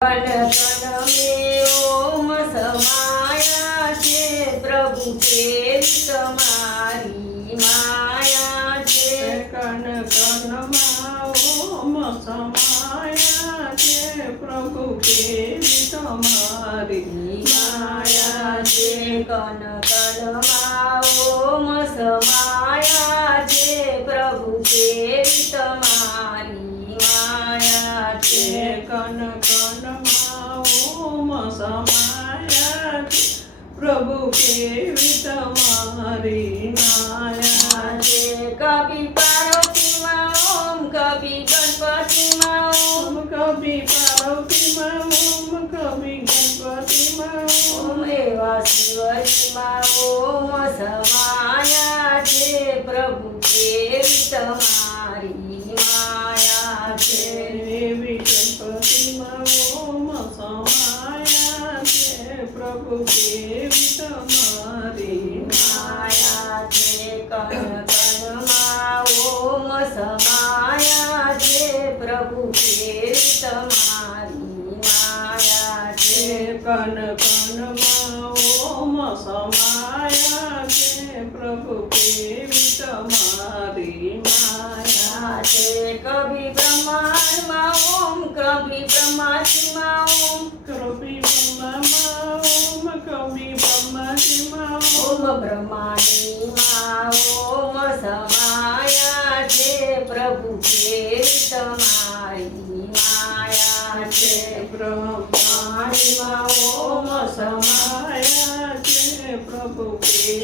कन कन में ओम समाया छे प्रभु के तुम्हारी माया छे। कन कन मा ओम समाया छे प्रभु के तुम्हारी माया छे। कन कन मा ओम समाया छे प्रभु के तुम्हारी माया छे। कन कन मा ओम समाया छे प्रभु के तुम्हारी माया छे। कभी पार्वती माँ ओम कभी गणपति माँ ओम कभी पार्वती माँ ओम कभी गणपति माँ ओम एवा शिवजी माँ ओम समाया छे प्रभु के तुम्हारी माया छे। देवी गणपति माँ ओम समाया छे प्रभु के तुम्हारी माया छे। कन कन माँ ओम समाया छे प्रभु के तुम्हारी माया छे। कन कन मा ओम समाया छे प्रभु के तुम्हारी माया छे। कभी ब्रह्मांड माँ ओम कभी ब्रह्मा जी माँ ओम कभी ब्रह्मा मा ओम कभी ब्रह्मा जी मा ओम ब्रह्माणी माँ ओम समाया छे प्रभु के तुम्हारी माया छे। ब्रह्माणी मा ओम समाया छे प्रभु के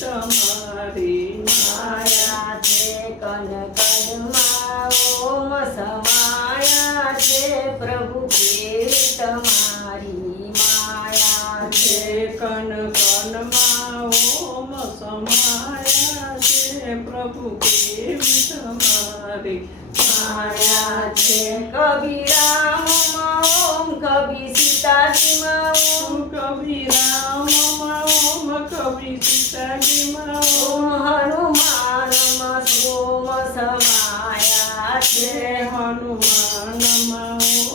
तुम्हारी माया छे। कन कन माँ ओम समाया छे प्रभु के तुम्हारी माया छे। कन कन मा ओम समाया छे प्रभु के तुम्हारी माया छे। कभी राम माँ ओम कभी सीता जी माँ ओम कभी राम मा ओम कभी सीता जी मा ओम हनुमान माँ ओम समाया छे। हनुमान मा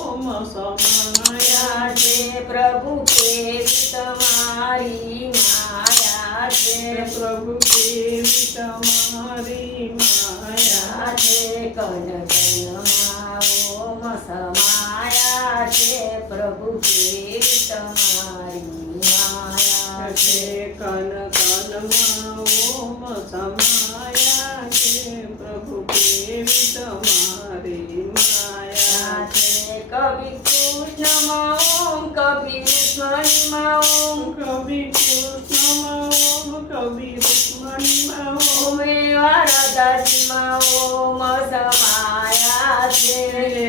ओम समाया छे प्रभु के तुम्हारी माया छे। प्रभु के तुम्हारी माया छे। कन कन मा ओम समाया छे प्रभु के तुम्हारी माया छे। कन कन मा ओम समाया छे प्रभु के तुम्हारी माया छे। कभी कृष्ण मा ओम कभी रुक्मणी मा ओम कभी कृष्ण मा ओम कभी रुक्मणी मा ओम राधा जी मा ओम समाया छे।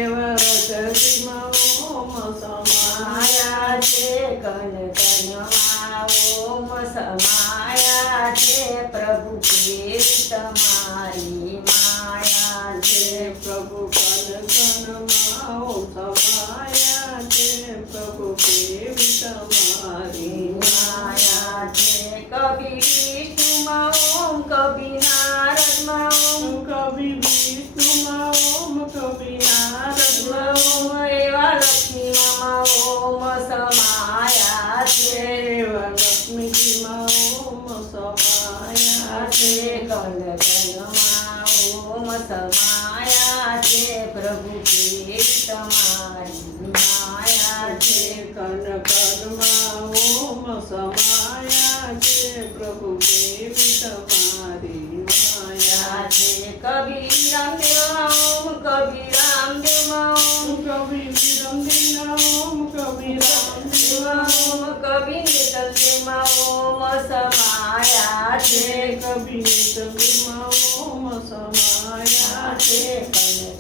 रजती मा ओम समाया छे। कन कन मा ओम समाया छे प्रभु के तुम्हारी माया छे। प्रभु कन कन मा ओम समाया छे प्रभु के तुम्हारी माया छे। कभी विष्णु मा ओम कभी नारद मा ओम कभी विष्णु मा ओम कभी नारद मा ओम एवा लक्ष्मी मा ओम समाया छे। लक्ष्मी जी मा ओम समाया छे। कन कन मा ओम समाया छे प्रभु के तुम्हारी माया छे। कन कन मा ओम समाया छे प्रभु के तुम्हारी माया छे। कभी रामदेव मा ओम कभी रामदेव मा ओम कभी विरंदी मा ओम कभी रामदेव मा ओम कभी नितंदेव मा ओम समाया छे। कभी नितंदेव मा ओम समाया छे। कन